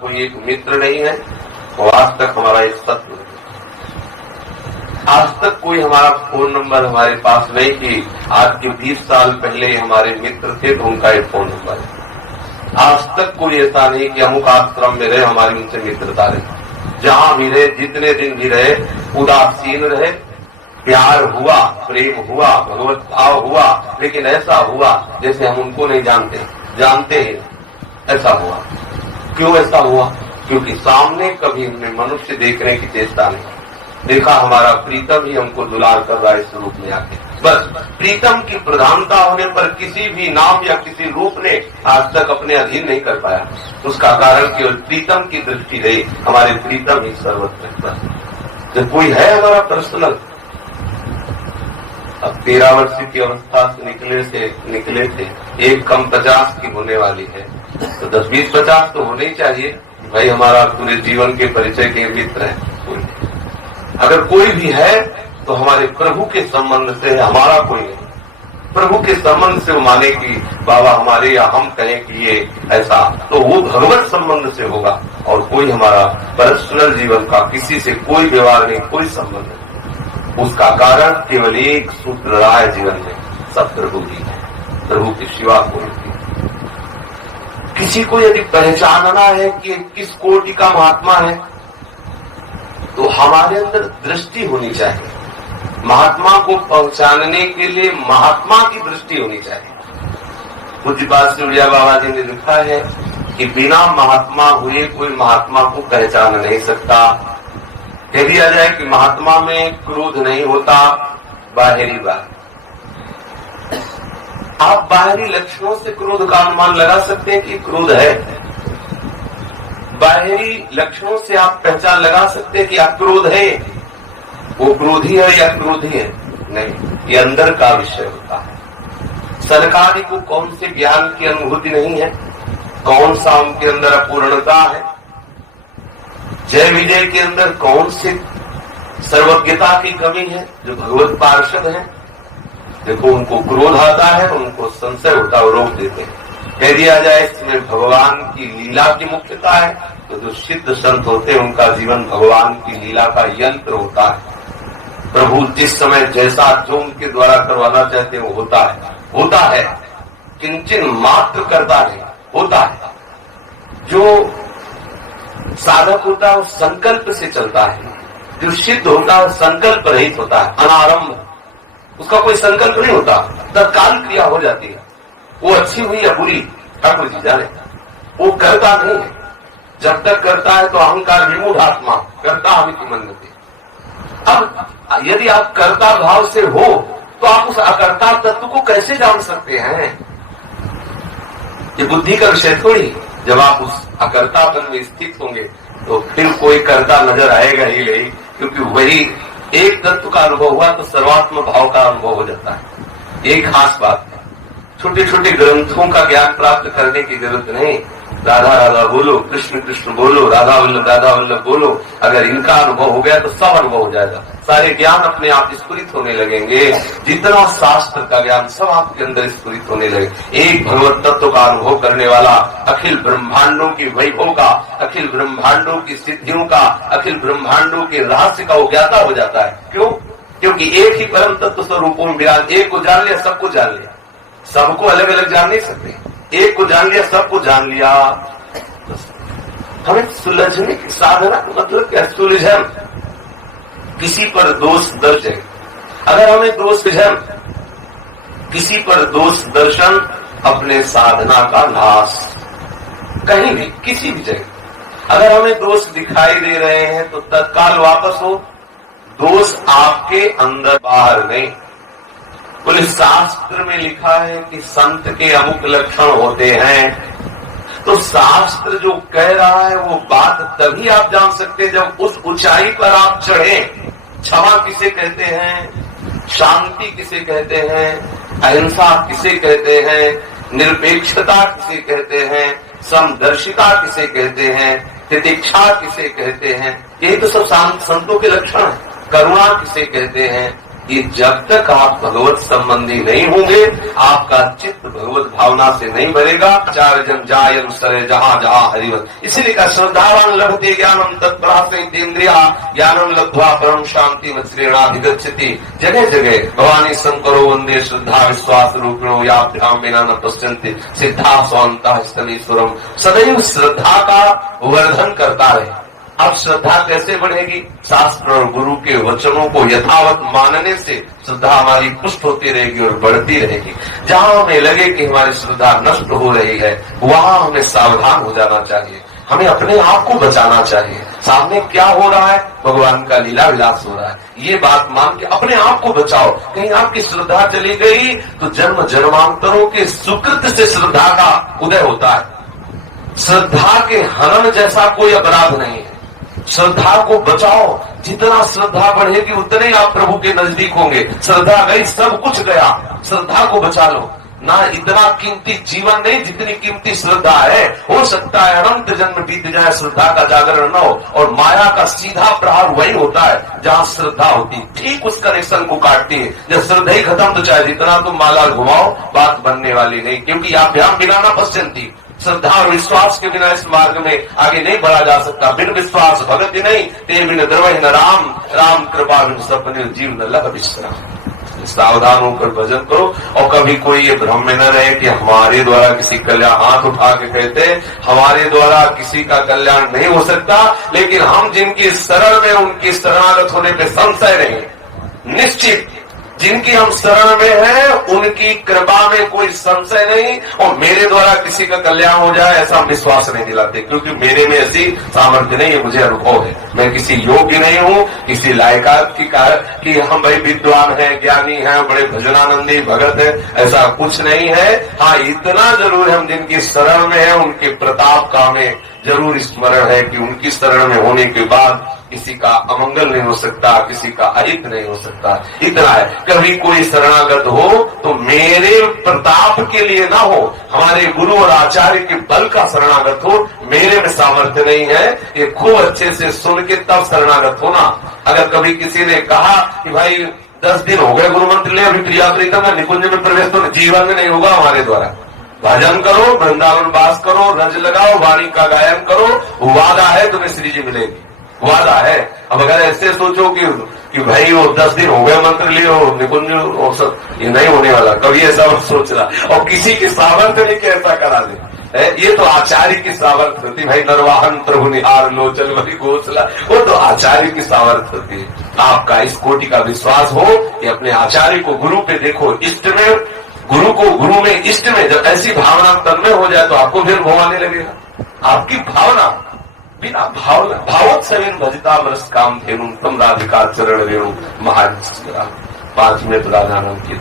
कोई एक मित्र नहीं है और आज तक हमारा एक शत्रु है। आज तक कोई हमारा फोन नंबर हमारे पास नहीं कि आज के 20 साल पहले हमारे मित्र थे तो उनका एक फोन नंबर है। आज तक कोई ऐसा नहीं कि अमुक आश्रम में रहे हमारी उनसे मित्रता रही। जहां भी रहे, जितने दिन भी रहे, उदासीन रहे, प्यार हुआ, प्रेम हुआ, भगवत भाव हुआ, लेकिन ऐसा हुआ जैसे हम उनको नहीं जानते हैं। ऐसा हुआ। क्यों ऐसा हुआ? क्योंकि सामने कभी हमने मनुष्य देखने की चेष्टा नहीं देखा। हमारा प्रीतम ही हमको दुलार कर रहा है इस रूप में आके। बस प्रीतम की प्रधानता होने पर किसी भी नाम या किसी रूप ने आज तक अपने अधीन नहीं कर पाया। उसका कारण केवल प्रीतम की दृष्टि रही। हमारे प्रीतम ही सर्वत्र। तो कोई है हमारा पर्सनल। अब 13 वर्ष की अवस्था से निकले थे, एक कम 50 की होने वाली है, तो 10, 20, 50 तो होने ही चाहिए। भाई हमारा पूरे जीवन के परिचय के मित्र है। अगर कोई भी है तो हमारे प्रभु के संबंध से है, हमारा कोई नहीं। प्रभु के संबंध से वो माने कि बाबा हमारे, या हम कहें कि ये ऐसा, तो वो भगवत संबंध से होगा। और कोई हमारा पर्सनल जीवन का किसी से कोई व्यवहार नहीं, कोई संबंध नहीं। उसका कारण केवल एक सूत्र रहा है जीवन में, सब प्रभु ही है। प्रभु के सिवा कोई नहीं। किसी को यदि पहचानना है कि किस कोटि का महात्मा है तो हमारे अंदर दृष्टि होनी चाहिए। महात्मा को पहचानने के लिए महात्मा की दृष्टि होनी चाहिए। पूज्यपाद सूर्या बाबा जी ने लिखा है कि बिना महात्मा हुए कोई महात्मा को पहचान नहीं सकता। कह दिया जाए कि महात्मा में क्रोध नहीं होता, बाहरी बात। आप बाहरी लक्षणों से क्रोध का अनुमान लगा सकते हैं कि क्रोध है। बाहरी लक्षणों से आप पहचान लगा सकते हैं कि आप क्रोध है, वो क्रोधी है या क्रोधी है? नहीं, ये अंदर का विषय होता है। सरकारी को कौन से ज्ञान की अनुभूति नहीं है, कौन सा उनके अंदर अपूर्णता है। जय विजय के अंदर कौन से सर्वज्ञता की कमी है, जो भगवत पार्षद है। देखो उनको क्रोध आता है, उनको संशय होता है, वो रोक देते हैं। कह दिया जाए इसमें भगवान की लीला की मुख्यता है, तो जो सिद्ध संत होते हैं उनका जीवन भगवान की लीला का यंत्र होता है। प्रभु जिस समय जैसा जो उनके द्वारा करवाना चाहते हैं वो होता है। किंचन मात्र करता है, होता है। जो साधक होता है वो संकल्प से चलता है, जो सिद्ध होता है वो संकल्प रहित होता है, अनारंभ। उसका कोई संकल्प नहीं होता, तत्काल क्रिया हो जाती है। वो अच्छी हुई या बुरी ठाकुर जी जाने, वो करता नहीं है। जब तक करता है तो अहंकार विमूढ़ आत्मा करता अमिति मन्यते। अब यदि आप कर्ता भाव से हो तो आप उस अकर्ता तत्व को कैसे जान सकते हैं? ये बुद्धि का विषय थोड़ी। जब आप उस अकर्तापन में स्थित होंगे तो फिर कोई कर्ता नजर आएगा ही नहीं, क्योंकि वही एक तत्व का अनुभव हुआ तो सर्वात्म भाव का अनुभव हो जाता है। एक खास बात है, छोटे छोटे ग्रंथों का ज्ञान प्राप्त करने की जरूरत नहीं। राधा राधा बोलो, कृष्ण कृष्ण बोलो, राधा वल्लभ बोलो। अगर इनका अनुभव हो गया तो सब अनुभव हो जाएगा। सारे ज्ञान अपने आप स्फुरित होने लगेंगे। जितना शास्त्र का ज्ञान सब आपके अंदर स्फुरित होने लगे। एक भगवत तत्व का अनुभव करने वाला अखिल ब्रह्मांडों की वैभव का, अखिल ब्रह्मांडों की सिद्धियों का, अखिल ब्रह्मांडों के रहस्य का उज्ञाता हो जाता है। क्यों? क्योंकि एक ही परम तत्व स्वरूपों में विराज। एक को जान लिया, सबको जान लिया। सबको अलग अलग जान नहीं सकते। एक को जान लिया, सबको जान लिया। हमें सुलझने की साधना का मतलब क्या? सुलझन, किसी पर दोष दर्शन। अगर हमें दोष सुलझन, किसी पर दोष दर्शन, अपने साधना का नाश। कहीं भी, किसी भी जगह अगर हमें दोष दिखाई दे रहे हैं तो तत्काल वापस हो। दोष आपके अंदर बाहर नहीं। बोले शास्त्र में लिखा है कि संत के अमुक लक्षण होते हैं, तो शास्त्र जो कह रहा है वो बात तभी आप जान सकते हैं जब उस ऊंचाई पर आप चढ़े। क्षमा किसे कहते हैं, शांति किसे कहते हैं, अहिंसा किसे कहते हैं, निरपेक्षता किसे कहते हैं, समदर्शिता किसे कहते हैं, तितिक्षा किसे कहते हैं। यही तो सब संतों के लक्षण है। करुणा किसे कहते हैं, कि जब तक आप भगवत संबंधी नहीं होंगे, आपका चित्त भगवत भावना से नहीं भरेगा। चार जन जायन सरे जहाँ जहाँ हरिवत, इसीलिए का श्रद्धावान लभते ज्ञानम तत्प्रासेन्द्रिया ज्ञानम लब्ध्वा परम शांति मत्रेणाभिगच्छति। जगह जगह भवानी शंकरो वंदे श्रद्धा विश्वास रूपिणो याभ्याम बिना न पश्यन्ति सिद्धा स्वांता स्थलीश्वरम। सदैव श्रद्धा का वर्धन करता रहे। अब श्रद्धा कैसे बढ़ेगी? शास्त्र और गुरु के वचनों को यथावत मानने से श्रद्धा हमारी पुष्ट होती रहेगी और बढ़ती रहेगी। जहां हमें लगे कि हमारी श्रद्धा नष्ट हो रही है, वहां हमें सावधान हो जाना चाहिए। हमें अपने आप को बचाना चाहिए। सामने क्या हो रहा है? भगवान का लीला विलास हो रहा है, ये बात मान के अपने आप को बचाओ। कहीं आपकी श्रद्धा चली गई तो जन्म जन्मांतरों के सुकृत से श्रद्धा का उदय होता है। श्रद्धा के हनन जैसा कोई अपराध नहीं है। श्रद्धा को बचाओ। जितना श्रद्धा बढ़ेगी उतने ही आप प्रभु के नजदीक होंगे। श्रद्धा गई, सब कुछ गया। श्रद्धा को बचा लो ना। इतना कीमती जीवन नहीं जितनी कीमती श्रद्धा है। हो सकता है अनंत जन्म बीत जाए, श्रद्धा का जागरण न हो, और माया का सीधा प्रहार वही होता है जहाँ श्रद्धा होती, ठीक उस कनेक्शन को काटती है। जब श्रद्धा ही खत्म तो चाहे जितना तुम माला घुमाओ, बात बनने वाली नहीं। क्योंकि आप ध्यान बिना न पश्यंती, श्रद्धा और विश्वास के बिना इस मार्ग में आगे नहीं बढ़ा जा सकता। बिन विश्वास भगत नहीं, ते बिन द्रवहि न राम, राम कृपा बिन सपने जीव न लह विश्राम। सावधान होकर भजन करो। और कभी कोई ये भ्रम में न रहे कि हमारे द्वारा किसी कल्याण, हाथ उठा के कहते हमारे द्वारा किसी का कल्याण नहीं हो सकता, लेकिन हम जिनकी शरण में, उनकी शरणागत होने पे संशय नहीं, निश्चित जिनकी हम शरण में हैं उनकी कृपा में कोई संशय नहीं। और मेरे द्वारा किसी का कल्याण हो जाए ऐसा विश्वास नहीं दिलाते, क्योंकि मेरे में ऐसी सामर्थ्य नहीं है। मुझे अनुभव है, मैं किसी योग्य नहीं हूँ, किसी लायकात की कि हम भाई विद्वान हैं, ज्ञानी हैं, बड़े भजनानंदी भगत हैं, ऐसा कुछ नहीं है। हाँ, इतना जरूर हम जिनकी शरण में है उनके प्रताप का हमें जरूर स्मरण है कि उनकी शरण में होने के बाद किसी का अमंगल नहीं हो सकता, किसी का अहित नहीं हो सकता। इतना है। कभी कोई शरणागत हो तो मेरे प्रताप के लिए ना हो, हमारे गुरु और आचार्य के बल का शरणागत हो। मेरे में सामर्थ्य नहीं है, ये खूब अच्छे से सुन के तब शरणागत होना। अगर कभी किसी ने कहा कि भाई 10 दिन हो गए गुरु मंत्र ले, अभी क्रिया प्रीतम निकुंज में प्रवेश, तो जीवन में नहीं होगा हमारे द्वारा। भजन करो, वृंदावन वास करो, रज लगाओ, वाणी का गायन करो, वादा है तुम्हें श्री जी मिलेगी, वादा है। अब अगर ऐसे सोचो कि भाई वो 10 दिन हो गए मंत्र लियो निकुंज, ये नहीं होने वाला। कभी ऐसा सोच रहा, और किसी की सामर्थ्य नहीं कि ऐसा करा दे। ये तो आचार्य की सामर्थ्य होती। भाई नरवाहन प्रभु निहार लोचन भरी घोषला, वो तो आचार्य की सामर्थ्य होती है। आपका इस कोटि का विश्वास हो कि अपने आचार्य को गुरु पे देखो, इष्ट में गुरु को, गुरु में इष्ट में। जब ऐसी भावना तन्मय हो जाए तो आपको फिर घुमाने लगेगा। आपकी भावना बिना भावना, भावोत शरीर भजता मरस काम धेनु तम राधिका चरण रेणु महाराज। 5 मिनट राधा नाम की